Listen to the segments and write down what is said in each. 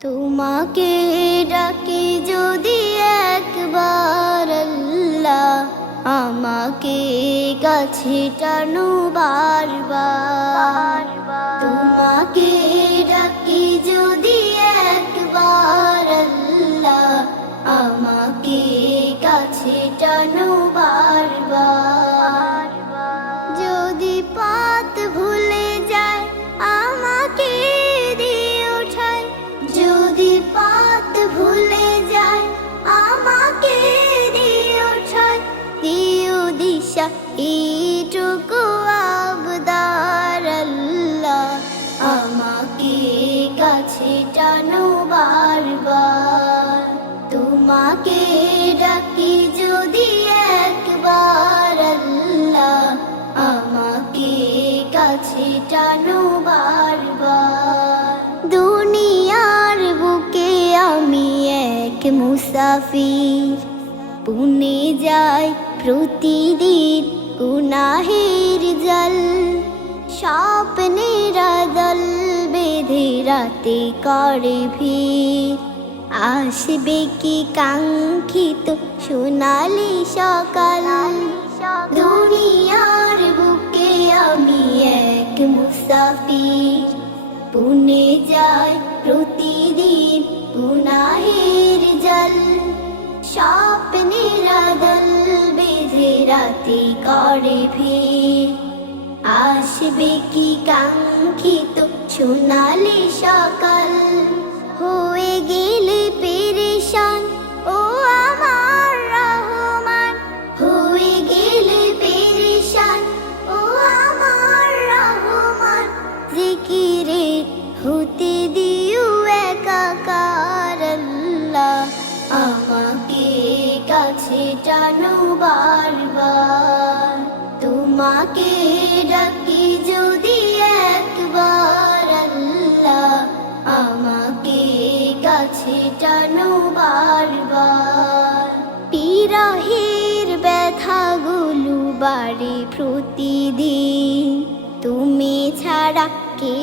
তোমাকে ডাকি যদি একবার আল্লাহ, আমাকে কাছে টানো বারবার। তোমাকে ডাকি যদি একবার আল্লাহ, আমাকে কাছে টানো বারবার। যদি পথ ভুলে যায় আমাকে দিও ঠাই, যদি পথ ভুলে যায় আমাকে দিও ঠাই, দিও দিশা এইটুকু আবদার আল্লাহ, আমাকে কাছে টানো বারবার। তোমাকে ডাকি যদি একবার আল্লাহ, আমাকে কাছে টানো বারবার। দুনিয়ার বুকে আমি এক মুসাফির, পুনে যাই প্রতিদিন গুনাহের জল। স্বপ্নের দল বেঁধে রাতে করে ভিড়, আসবে কি কাঙ্ক্ষিত সোনালি সকাল। দুনিয়ার বুকে আমি এক মুসাফির, পুনে যাই প্রতিদিন গুনাহের জল। স্বপ্নের দল বেঁধে রাতে করে ভিড়, আসবে কি কাঙ্ক্ষিত সোনালি সকাল। হয়ে গেলে পেরেশান ও আমার রহমান, হয়ে গেলে পেরেশান ও আমার রহমান। জিকিরে হতে দিও একাকার আল্লাহ, আমাকে কাছে টানো বারবার। তোমাকে ডাকি যদি একবার আল্লাহ, আমাকে কাছে টানো বারবার। বিরহের ব্যথাগুলো বাড়ে প্রতিদিন, তুমি ছাড়া কে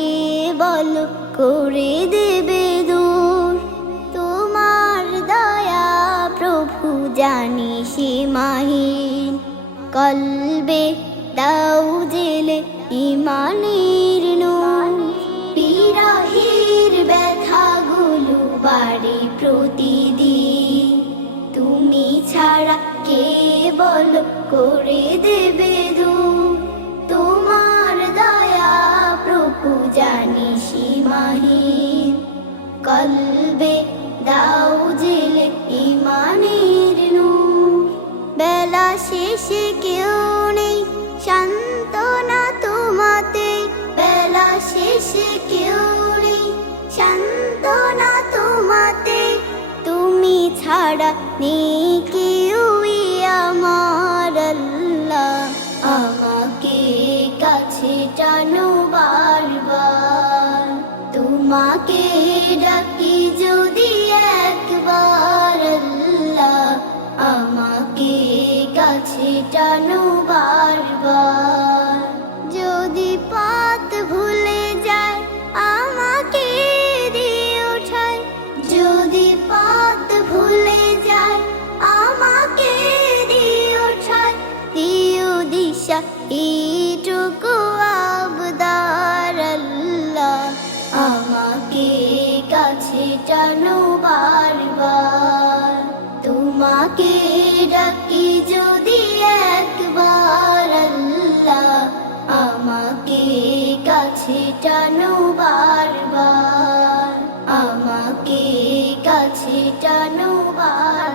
বলো করে দেবে দূর। তোমার দয়া প্রভু জানি সীমাহীন, কলবে দাও জেলে ইমানের নূর। বিরহের ব্যথাগুলো বাড়ে প্রতিদিন, তুমি ছাড়া কে বলো করে দেবে দূর। তোমার দয়া প্রভু জানি সীমাহীন, কলবে দাও জেলে ইমানের নূর। বেলা শেষে কেউ নেই সান্ত্বনা তোমাতে, বেলা শেষে কেউ নেই সান্ত্বনা তোমাতে। তুমি ছাড়া নেই কেউই আমার আল্লাহ, আমাকে কাছে টানো বারবার। তোমাকে ডাকি যদি একবার আল্লাহ, আমাকে কাছে টানো বারবার। যদি পথ ভুলে যায় আমাকে দিও ঠাই, যদি পথ ভুলে যায় আমাকে দিও ঠাই, দিও দিশা এইটুকু আবদার আল্লাহ, আমাকে কাছে টানো বারবার। তোমাকে ডাকি যদি একবার আল্লাহ, আমাকে কাছে টানো বারবার, আমাকে কাছে টানো বারবার।